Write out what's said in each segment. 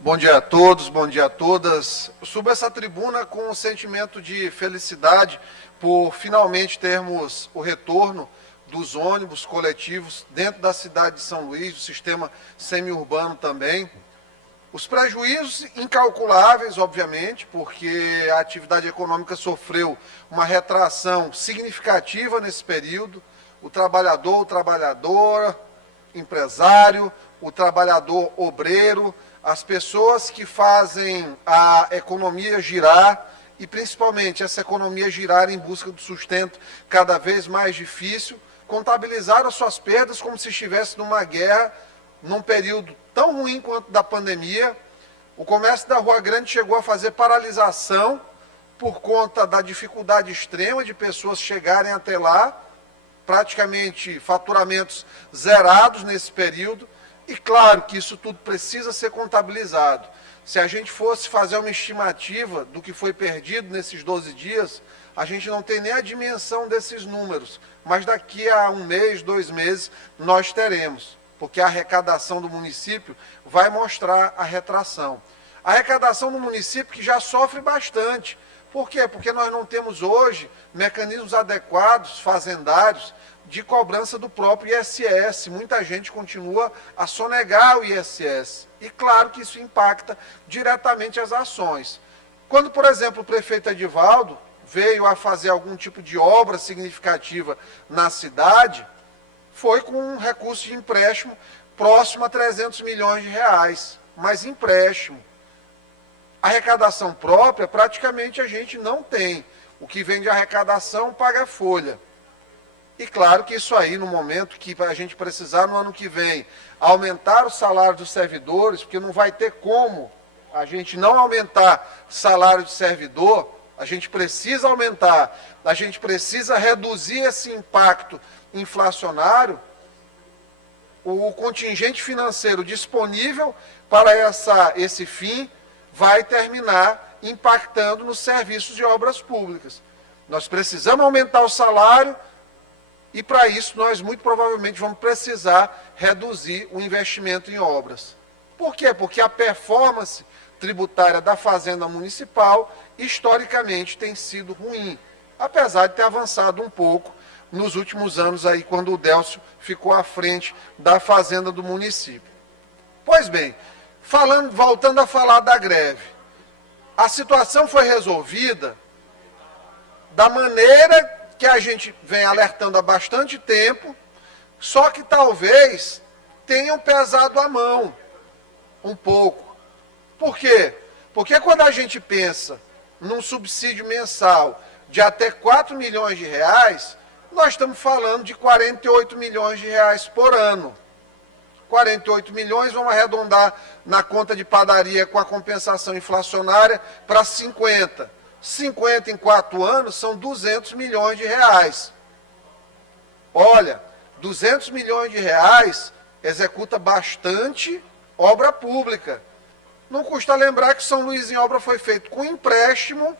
Bom dia a todos, bom dia a todas. Eu subo essa tribuna com um sentimento de felicidade por finalmente termos o retorno dos ônibus coletivos dentro da cidade de São Luís, do sistema semiurbano também. Os prejuízos incalculáveis, obviamente, porque a atividade econômica sofreu uma retração significativa nesse período. O trabalhador, trabalhadora, empresário, o trabalhador obreiro, as pessoas que fazem a economia girar e principalmente essa economia girar em busca do sustento cada vez mais difícil, contabilizaram suas perdas como se estivesse numa guerra, num período tão ruim quanto da pandemia. O comércio da Rua Grande chegou a fazer paralisação por conta da dificuldade extrema de pessoas chegarem até lá, praticamente faturamentos zerados nesse período. E claro que isso tudo precisa ser contabilizado. Se a gente fosse fazer uma estimativa do que foi perdido nesses 12 dias, a gente não tem nem a dimensão desses números. Mas daqui a um mês, 2 meses, nós teremos. Porque a arrecadação do município vai mostrar a retração. A arrecadação do município que já sofre bastante. Por quê? Porque nós não temos hoje mecanismos adequados, fazendários, de cobrança do próprio ISS. Muita gente continua a sonegar o ISS. E claro que isso impacta diretamente as ações. Quando, por exemplo, o prefeito Edivaldo veio a fazer algum tipo de obra significativa na cidade, foi com um recurso de empréstimo próximo a 300 milhões de reais. Mas empréstimo. Arrecadação própria, praticamente a gente não tem. O que vem de arrecadação paga folha. E claro que isso aí, no momento que a gente precisar, no ano que vem, aumentar o salário dos servidores, porque não vai ter como a gente não aumentar salário de servidor, a gente precisa aumentar, a gente precisa reduzir esse impacto inflacionário, o contingente financeiro disponível para esse fim vai terminar impactando nos serviços de obras públicas. Nós precisamos aumentar o salário, e para isso nós muito provavelmente vamos precisar reduzir o investimento em obras. Por quê? Porque a performance tributária da Fazenda Municipal historicamente tem sido ruim, apesar de ter avançado um pouco nos últimos anos aí, quando o Délcio ficou à frente da Fazenda do município. Pois bem, voltando a falar da greve, a situação foi resolvida da maneira que a gente vem alertando há bastante tempo, só que talvez tenham pesado a mão um pouco. Por quê? Porque quando a gente pensa num subsídio mensal de até 4 milhões de reais, nós estamos falando de 48 milhões de reais por ano. 48 milhões, vamos arredondar na conta de padaria com a compensação inflacionária para 50. 50 em 4 anos são 200 milhões de reais. Olha, 200 milhões de reais executa bastante obra pública. Não custa lembrar que São Luís em obra foi feito com empréstimo,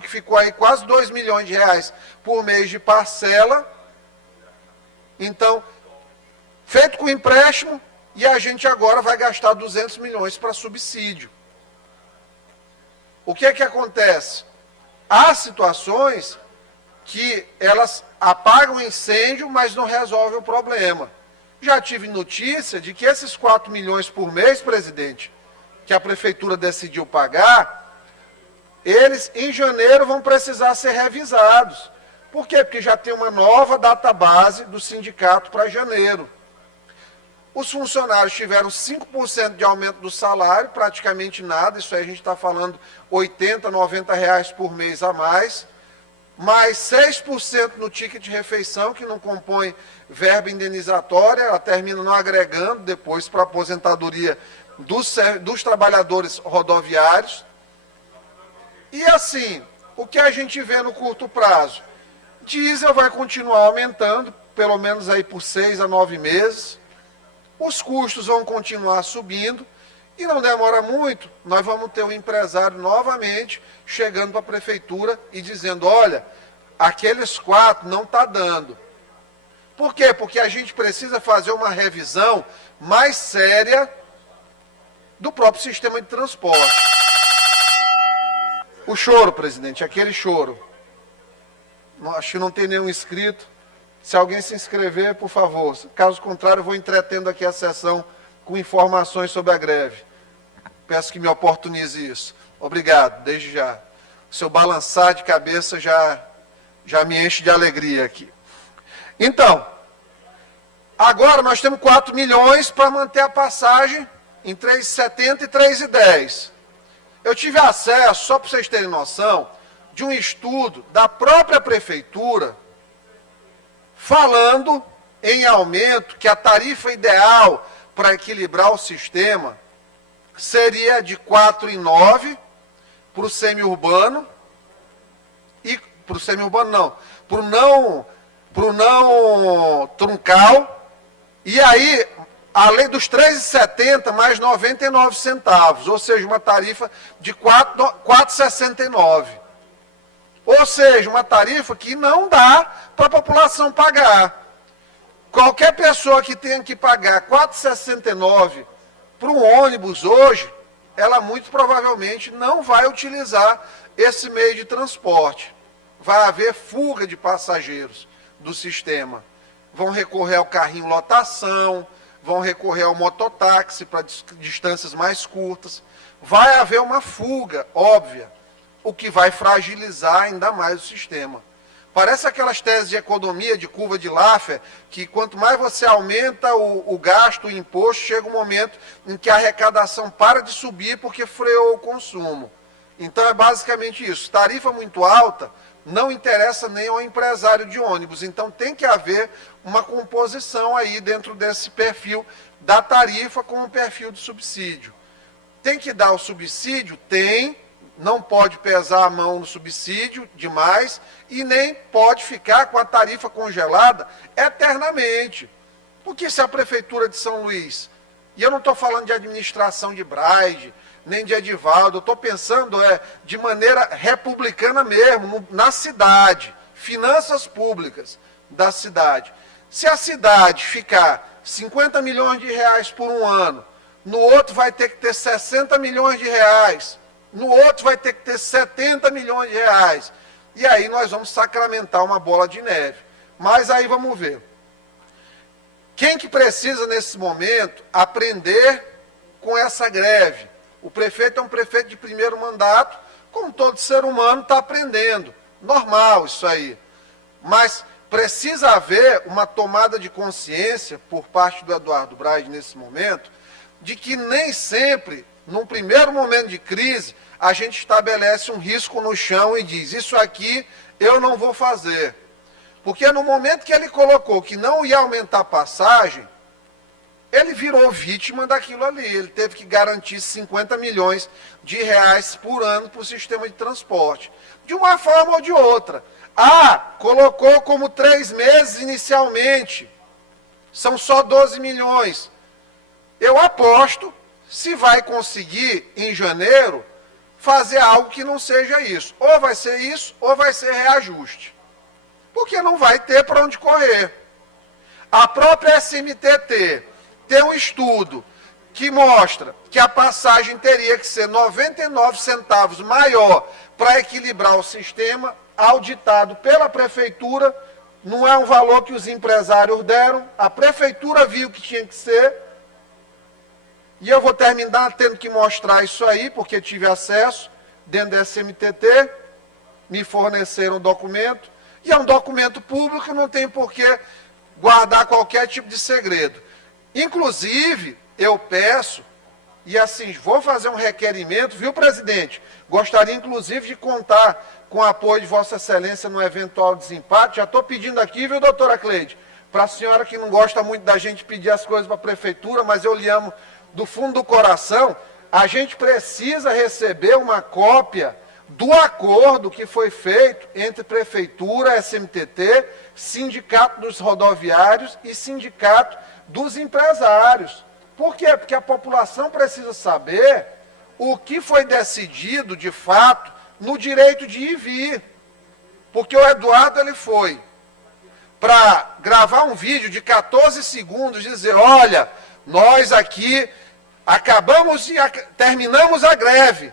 que ficou aí quase 2 milhões de reais por mês de parcela. Então, feito com empréstimo, e a gente agora vai gastar 200 milhões para subsídio. O que é que acontece? Há situações que elas apagam o incêndio, mas não resolvem o problema. Já tive notícia de que esses 4 milhões por mês, presidente, que a prefeitura decidiu pagar, eles em janeiro vão precisar ser revisados. Por quê? Porque já tem uma nova database do sindicato para janeiro. Os funcionários tiveram 5% de aumento do salário, praticamente nada, isso aí a gente está falando 80, 90 reais por mês a mais 6% no ticket de refeição, que não compõe verba indenizatória, ela termina não agregando depois para a aposentadoria dos trabalhadores rodoviários. E assim, o que a gente vê no curto prazo? Diesel vai continuar aumentando, pelo menos aí por 6 a 9 meses. Os custos vão continuar subindo e não demora muito, nós vamos ter um empresário novamente chegando para a prefeitura e dizendo, olha, aqueles 4 não está dando. Por quê? Porque a gente precisa fazer uma revisão mais séria do próprio sistema de transporte. O choro, presidente, aquele choro. Acho que não tem nenhum inscrito. Se alguém se inscrever, por favor. Caso contrário, eu vou entretendo aqui a sessão com informações sobre a greve. Peço que me oportunize isso. Obrigado, desde já. O seu balançar de cabeça já me enche de alegria aqui. Então, agora nós temos 4 milhões para manter a passagem em 3,70 e 3,10. Eu tive acesso, só para vocês terem noção, de um estudo da própria prefeitura falando em aumento, que a tarifa ideal para equilibrar o sistema seria de 4,9 para o semi-urbano, e para o semi-urbano não, para o não truncal, e aí, além dos 3,70 mais 99 centavos, ou seja, uma tarifa de 4,69. Ou seja, uma tarifa que não dá para a população pagar. Qualquer pessoa que tenha que pagar 4,69 para um ônibus hoje, ela muito provavelmente não vai utilizar esse meio de transporte. Vai haver fuga de passageiros do sistema. Vão recorrer ao carrinho lotação, vão recorrer ao mototáxi para distâncias mais curtas. Vai haver uma fuga, óbvia, o que vai fragilizar ainda mais o sistema. Parece aquelas teses de economia, de curva de Laffer, que quanto mais você aumenta o gasto, o imposto, chega um momento em que a arrecadação para de subir porque freou o consumo. Então é basicamente isso. Tarifa muito alta não interessa nem ao empresário de ônibus. Então tem que haver uma composição aí dentro desse perfil da tarifa com o perfil de subsídio. Tem que dar o subsídio? Tem. Não pode pesar a mão no subsídio demais e nem pode ficar com a tarifa congelada eternamente. Porque se a Prefeitura de São Luís, e eu não estou falando de administração de Braide, nem de Edivaldo, eu estou pensando de maneira republicana mesmo, na cidade, finanças públicas da cidade. Se a cidade ficar 50 milhões de reais por um ano, no outro vai ter que ter 60 milhões de reais, no outro vai ter que ter 70 milhões de reais. E aí nós vamos sacramentar uma bola de neve. Mas aí vamos ver. Quem que precisa, nesse momento, aprender com essa greve? O prefeito é um prefeito de primeiro mandato, como todo ser humano está aprendendo. Normal isso aí. Mas precisa haver uma tomada de consciência por parte do Eduardo Braide nesse momento, de que nem sempre, num primeiro momento de crise, a gente estabelece um risco no chão e diz, isso aqui eu não vou fazer. Porque no momento que ele colocou que não ia aumentar a passagem, ele virou vítima daquilo ali. Ele teve que garantir 50 milhões de reais por ano para o sistema de transporte. De uma forma ou de outra. Colocou como 3 meses inicialmente. São só 12 milhões. Eu aposto, se vai conseguir, em janeiro, fazer algo que não seja isso. Ou vai ser isso, ou vai ser reajuste. Porque não vai ter para onde correr. A própria SMTT tem um estudo que mostra que a passagem teria que ser 99 centavos maior para equilibrar o sistema, auditado pela prefeitura, não é um valor que os empresários deram, a prefeitura viu que tinha que ser, e eu vou terminar tendo que mostrar isso aí, porque tive acesso dentro da SMTT, me forneceram um documento, e é um documento público, não tem por que guardar qualquer tipo de segredo. Inclusive, eu peço, e assim, vou fazer um requerimento, viu, presidente? Gostaria, inclusive, de contar com o apoio de Vossa Excelência no eventual desempate. Já estou pedindo aqui, viu, doutora Cleide? Para a senhora que não gosta muito da gente pedir as coisas para a prefeitura, mas eu lhe amo do fundo do coração, a gente precisa receber uma cópia do acordo que foi feito entre prefeitura, SMTT, sindicato dos rodoviários e sindicato dos empresários. Por quê? Porque a população precisa saber o que foi decidido, de fato, no direito de ir e vir. Porque o Eduardo, ele foi para gravar um vídeo de 14 segundos, dizer, olha, nós aqui terminamos a greve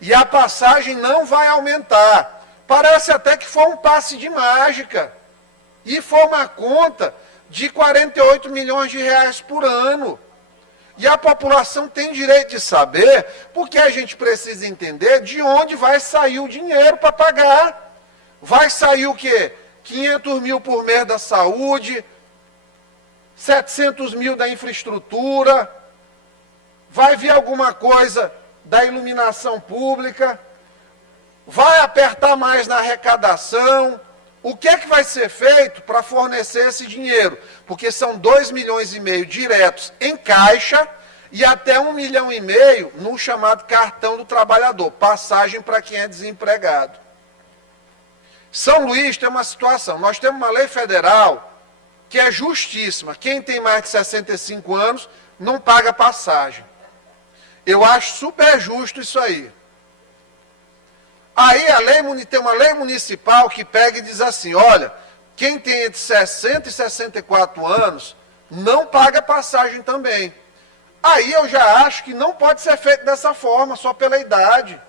e a passagem não vai aumentar. Parece até que foi um passe de mágica. E foi uma conta de 48 milhões de reais por ano. E a população tem direito de saber, porque a gente precisa entender de onde vai sair o dinheiro para pagar. Vai sair o quê? 500 mil por mês da saúde, 700 mil da infraestrutura, vai vir alguma coisa da iluminação pública, vai apertar mais na arrecadação. O que é que vai ser feito para fornecer esse dinheiro? Porque são 2,5 milhões diretos em caixa e até 1,5 milhão no chamado cartão do trabalhador, passagem para quem é desempregado. São Luís tem uma situação, nós temos uma lei federal que é justíssima. Quem tem mais de 65 anos não paga passagem. Eu acho super justo isso aí. Aí tem uma lei municipal que pega e diz assim, olha, quem tem entre 60 e 64 anos não paga passagem também. Aí eu já acho que não pode ser feito dessa forma, só pela idade.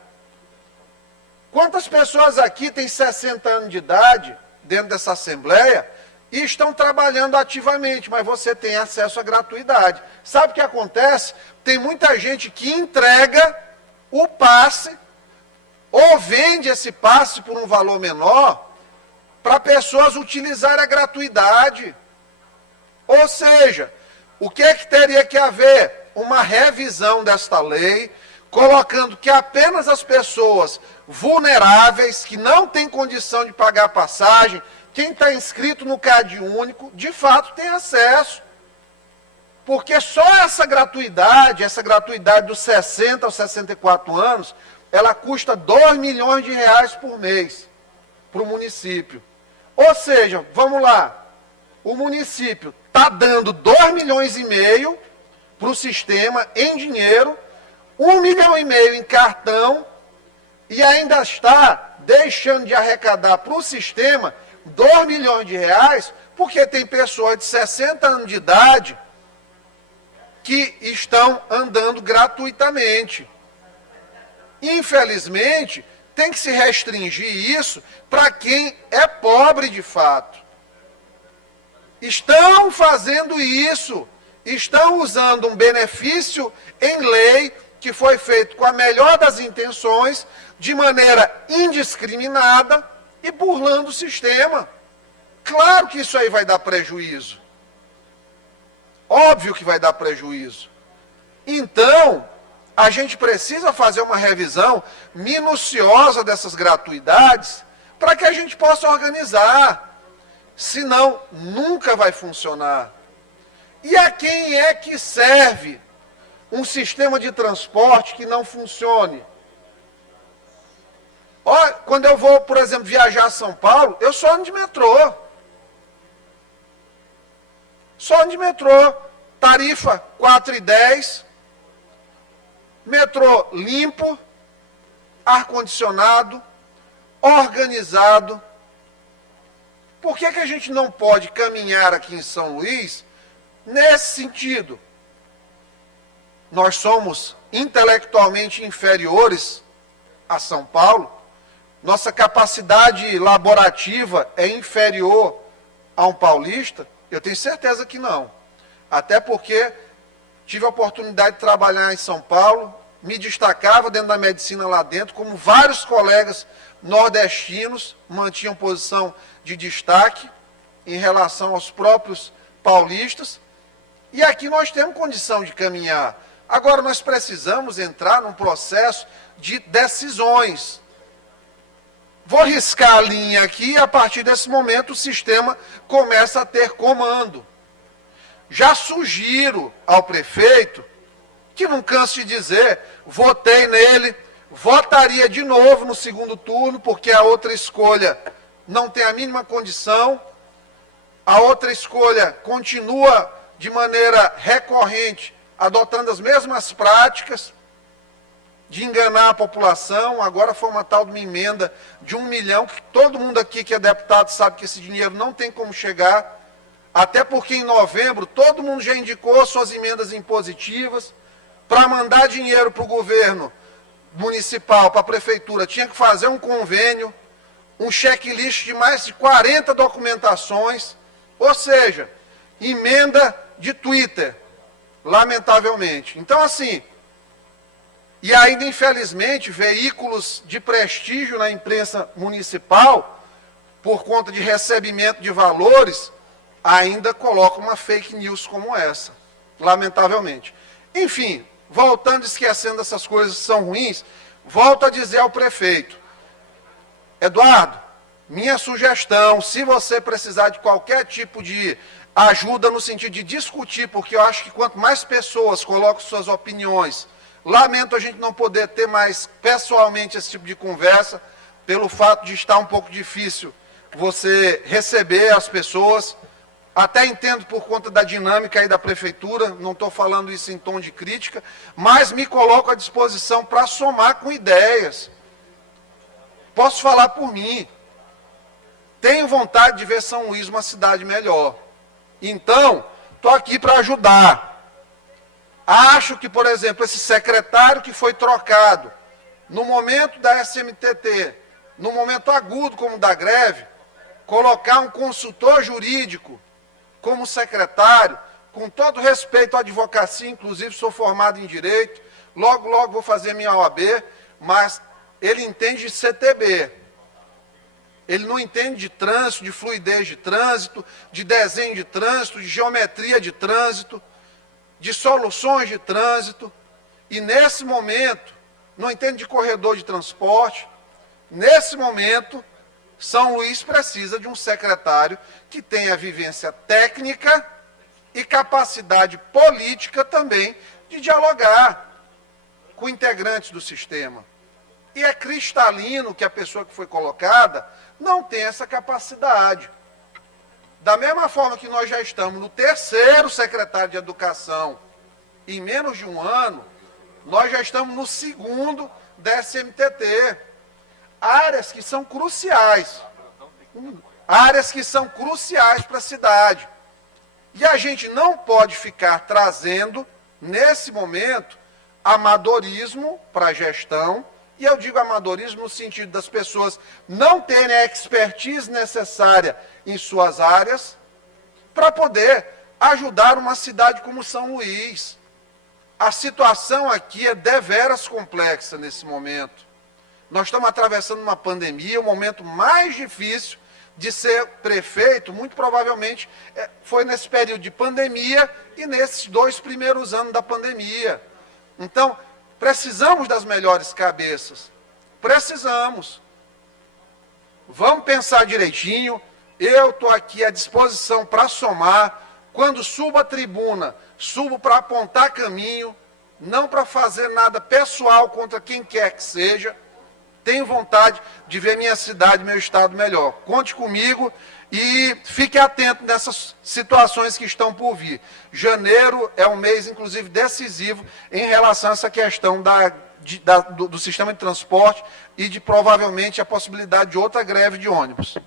Quantas pessoas aqui têm 60 anos de idade, dentro dessa Assembleia, e estão trabalhando ativamente, mas você tem acesso à gratuidade. Sabe o que acontece? Tem muita gente que entrega o passe, ou vende esse passe por um valor menor, para pessoas utilizarem a gratuidade. Ou seja, o que é que teria que haver? Uma revisão desta lei, colocando que apenas as pessoas vulneráveis, que não têm condição de pagar a passagem, quem está inscrito no CAD único, de fato tem acesso. Porque só essa gratuidade dos 60 aos 64 anos, ela custa 2 milhões de reais por mês para o município. Ou seja, vamos lá, o município está dando 2,5 milhões para o sistema em dinheiro, 1,5 milhão em cartão, e ainda está deixando de arrecadar para o sistema 2 milhões de reais, porque tem pessoas de 60 anos de idade que estão andando gratuitamente. Infelizmente, tem que se restringir isso para quem é pobre de fato. Estão fazendo isso, estão usando um benefício em lei que foi feito com a melhor das intenções, de maneira indiscriminada e burlando o sistema. Claro que isso aí vai dar prejuízo. Óbvio que vai dar prejuízo. Então, a gente precisa fazer uma revisão minuciosa dessas gratuidades para que a gente possa organizar. Senão, nunca vai funcionar. E a quem é que serve um sistema de transporte que não funcione? Olha, quando eu vou, por exemplo, viajar a São Paulo, eu só ando de metrô. Só ando de metrô. Tarifa 4,10. Metrô limpo, ar-condicionado, organizado. Por que a gente não pode caminhar aqui em São Luís nesse sentido? Nós somos intelectualmente inferiores a São Paulo. Nossa capacidade laborativa é inferior a um paulista? Eu tenho certeza que não. Até porque tive a oportunidade de trabalhar em São Paulo, me destacava dentro da medicina lá dentro, como vários colegas nordestinos mantinham posição de destaque em relação aos próprios paulistas. E aqui nós temos condição de caminhar. Agora nós precisamos entrar num processo de decisões. Vou riscar a linha aqui e a partir desse momento o sistema começa a ter comando. Já sugiro ao prefeito, que não canso de dizer, votei nele, votaria de novo no segundo turno, porque a outra escolha não tem a mínima condição, a outra escolha continua de maneira recorrente, adotando as mesmas práticas de enganar a população. Agora foi uma tal de uma emenda de 1 milhão, que todo mundo aqui que é deputado sabe que esse dinheiro não tem como chegar, até porque em novembro todo mundo já indicou suas emendas impositivas, para mandar dinheiro para o governo municipal, para a prefeitura, tinha que fazer um convênio, um checklist de mais de 40 documentações, ou seja, emenda de Twitter, lamentavelmente. Então, assim, e ainda, infelizmente, veículos de prestígio na imprensa municipal, por conta de recebimento de valores, ainda colocam uma fake news como essa, lamentavelmente. Enfim, voltando, esquecendo essas coisas que são ruins, volto a dizer ao prefeito, Eduardo, minha sugestão, se você precisar de qualquer tipo de ajuda no sentido de discutir, porque eu acho que quanto mais pessoas colocam suas opiniões, lamento a gente não poder ter mais pessoalmente esse tipo de conversa, pelo fato de estar um pouco difícil você receber as pessoas. Até entendo por conta da dinâmica aí da prefeitura, não estou falando isso em tom de crítica, mas me coloco à disposição para somar com ideias. Posso falar por mim. Tenho vontade de ver São Luís uma cidade melhor. Então, estou aqui para ajudar. Acho que, por exemplo, esse secretário que foi trocado, no momento da SMTT, no momento agudo como da greve, colocar um consultor jurídico como secretário, com todo respeito à advocacia, inclusive sou formado em Direito, logo vou fazer minha OAB, mas ele entende de CTB. Ele não entende de trânsito, de fluidez de trânsito, de desenho de trânsito, de geometria de trânsito, de soluções de trânsito, e nesse momento, não entende de corredor de transporte. Nesse momento, São Luís precisa de um secretário que tenha vivência técnica e capacidade política também de dialogar com integrantes do sistema. E é cristalino que a pessoa que foi colocada não tem essa capacidade. Da mesma forma que nós já estamos no terceiro secretário de Educação em menos de um ano, nós já estamos no segundo da SMTT. Áreas que são cruciais. Áreas que são cruciais para a cidade. E a gente não pode ficar trazendo, nesse momento, amadorismo para a gestão. E eu digo amadorismo no sentido das pessoas não terem a expertise necessária em suas áreas para poder ajudar uma cidade como São Luís. A situação aqui é deveras complexa nesse momento. Nós estamos atravessando uma pandemia, o momento mais difícil de ser prefeito, muito provavelmente, foi nesse período de pandemia e nesses 2 primeiros anos da pandemia. Então, precisamos das melhores cabeças. Precisamos. Vamos pensar direitinho. Eu estou aqui à disposição para somar. Quando subo à tribuna, subo para apontar caminho, não para fazer nada pessoal contra quem quer que seja. Tenho vontade de ver minha cidade, meu estado melhor. Conte comigo e fique atento nessas situações que estão por vir. Janeiro é um mês, inclusive, decisivo em relação a essa questão do sistema de transporte e de, provavelmente, a possibilidade de outra greve de ônibus.